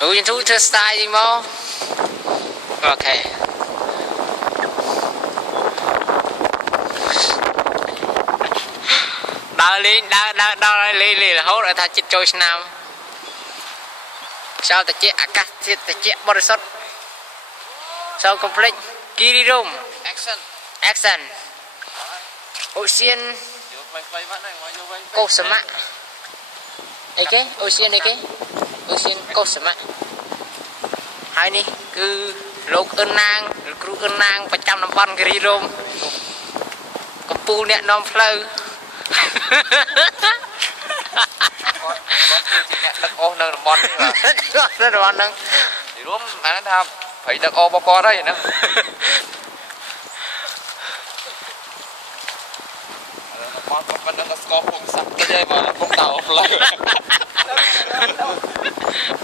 យើងធ្វើ style điមកអូខេដើរលេងដើរលេងរហូតដល់ថាចិត្តចូលឆ្នាំខ្យល់ត្រជាក់អាកាសធាតុត្រជាក់បរិសុទ្ធសូមកុំភ្លេចគិរីរម្យ action អូសៀនកុសមៈអីគេអូសៀនអីគេអូសៀនកុសមៈហើយនេះគឺលោកអ៊ុនណាងគ្រូអ៊ុនណាងប្រចាំតំបន់គិរីរម្យកំពូលអ្នកនាំផ្លូវអ្នកដឹកអូសនៅតំបន់នេះបាទនៅតំបន់ហ្នឹងនិយាយរួមអាហ្នឹងថាព្រៃដឹកអូសបកគាត់ហើយហ្នឹងមកប៉ុណ្ណឹងក៏ស្គាល់ភូមិសាស្ត្រគេទេមកពុកតោផ្លូវ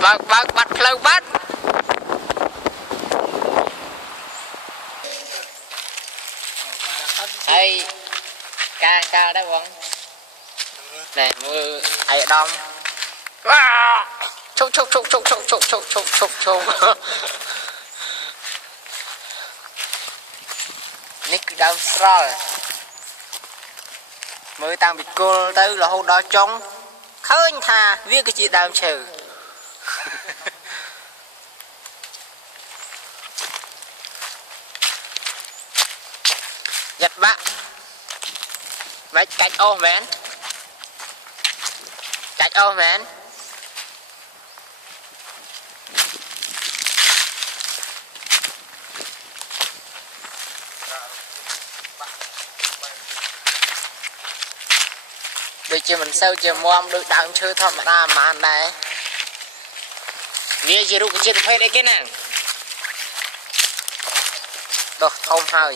បើកបាត់ផ្លូវបាត់ហើយការដែរបងណែមើលអាយដំឈប់នេះគឺដើមស្រល់មើលតាំងពីគល់ទៅរហូតដល់ចុងឃើញថាវាគឺជាដើមឈើយ៉ាត់បាក់មិនកាច់អូសមែនកាច់អូសមែនដូចជាមិនសូវជាមាំដូចដើមឈើធម្មតាប៉ុន្មានដែរវាជារុក្ខជាតិប្រភេទអីគេណាដុះធំហើយ